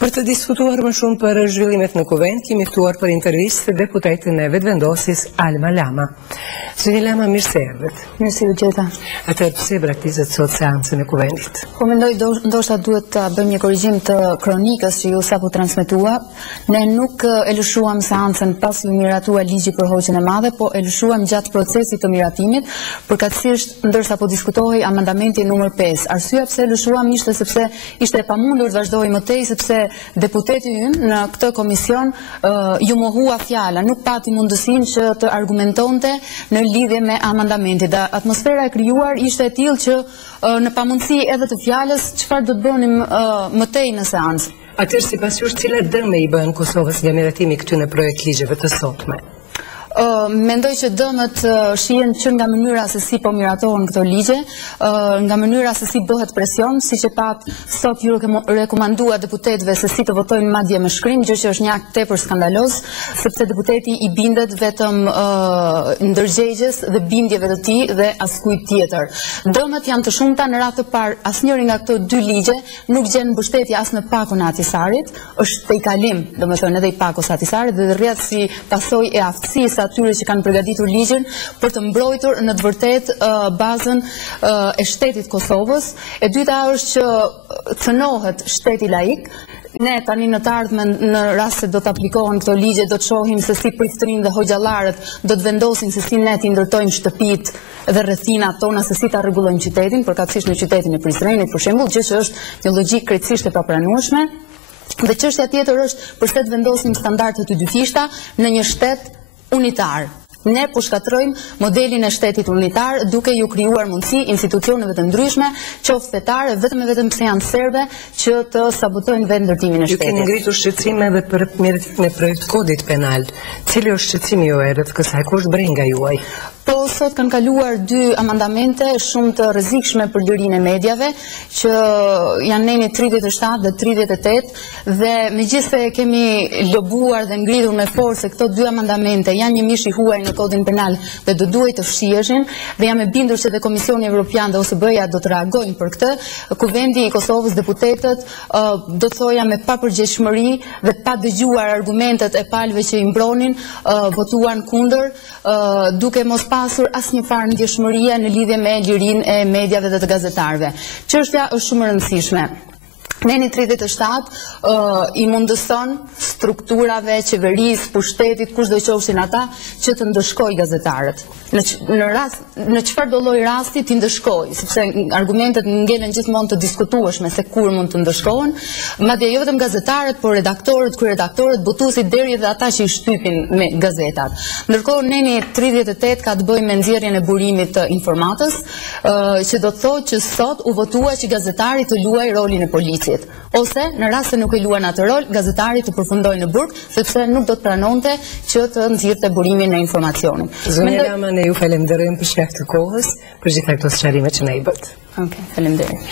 Për të diskutuar më shumë për zhvillimet në kuvend, kemi ftuar për intervistë deputetën e vetëvendosis Alma Lama. Zëni Lama, mirë se erdhët. Mirë si u gjeta. Atëherë pse braktizet sot seancën e kuvendit? Po mendoj ndoshta duhet të bëjmë një korrigjim të kronikës që ju sapo transmetua. Ne nuk e lëshuam seancën pas u miratua ligji për hoqjen e madhe, po e lëshuam gjatë procesit të miratimit, përkatësisht ndërsa po diskutohej amandamenti numër 5. Arsyeja pse e lëshuam ishte sepse ishte e pamundur të vazhdojë më tej, sepse deputeti ynë në këtë komision ju mohua fjala, nuk pati mundësinë që të argumentonte në lidhje me amandamentin. Atmosfera e krijuar ishte e tillë që në pamundësi edhe të fjalës çfarë do të bënim më tej në seancë. Atëherë sipas jush cilat dëme i bën Kosovës nga miratimi këtyre projekt ligjeve të sotme? Mendoj që dëmet shihen që nga mënyra se si po miratohen këto ligje, nga mënyra se si bëhet presion, siç e pat sot ju rekomandua deputetëve se si të votojnë madje me shkrim, gjë që është një akt tepër skandaloz, sepse deputeti i bindet vetëm ndërgjegjes dhe bindjeve të tij dhe askujt tjetër. Dëmet janë të shumta. Në radhë të parë, asnjëri nga këto dy ligje nuk gjen mbështetje as në pakun e Atisarit, është tejkalim, domethënë edhe i pakos Atisarit dhe rrjedh si pasojë e aftësisë atyre që kanë përgatitur ligjin për të mbrojtur në të vërtetë bazën e shtetit Kosovës. E dyta është që cënohet shteti laik. Ne tani në të ardhmen, në rast se do të aplikohen këto ligje, do të shohim se si priftërinë dhe hoxhallarët do të vendosin se si ne të ndërtojmë shtëpitë dhe rrethinat tona, se si ta rregullojmë qytetin, përkatësisht në qytetin e Prishtinës, për shembull, gjë që është një logjikë krejtësisht e papranueshme. Dhe çështja tjetër është përse të vendosim standarde të dyfishta në një shtet unitar. Ne po shkatrojmë modelin e shtetit unitar duke ju krijuar mundësi institucioneve të ndryshme, qoftë fetare, vetëm e vetëm pse janë serbe, që të sabotojnë vendndërtimin e shtetit. Ju keni ngritur shqetësime edhe për miratimin e projekt kodit penal. Cili është shqetësimi juaj rreth kësaj? Ku është brenga juaj? Po, sot kanë kaluar dy amandamente shumë të rrezikshme për lirinë e mediave, që janë neni 37 dhe 38, dhe megjithëse kemi lobuar dhe ngritur me forcë këto dy amandamente janë një mish i huaj në kodin penal dhe do duhet të fshihen, dhe jam e bindur se dhe Komisioni Evropian dhe OSBE-ja do të reagojnë për këtë. Kuvendi i Kosovës, deputetët, do të thoja me papërgjegjshmëri dhe pa dëgjuar argumentet e palëve që i mbronin, votuan kundër, duke mos pasur asnjë farë ndjeshmërie në lidhje me lirinë e mediave dhe të gazetarëve. Çështja është shumë e rëndësishme. Neni 37 i mundëson strukturave, qeverisë, pushtetit, kushdo qofshin ata, që të ndëshkojë gazetarët. Në çfarëdo lloj rasti ti ndëshkojë, sepse argumentet ngelen gjithmonë të diskutueshme se kur mund të ndëshkohen, madje jo vetëm gazetarët, por redaktorët, kryeredaktorët, botuesit deri edhe ata që i shtypin me gazetat. Ndërkohë neni 38 ka të bëjë me nxjerrjen e burimit të informatës, që do të thotë që sot u votua që gazetari të luajë rolin e policisë. Ose në rast se nuk e luan atë rol, gazetari të përfundojë në burg, sepse nuk do të pranonte që të nxirrte burimin e informacionit. Zonja Lama, ne ju falenderojmë për shkak të kohës, për gjitha këto sqarime që na i bët. Okej, faleminderit.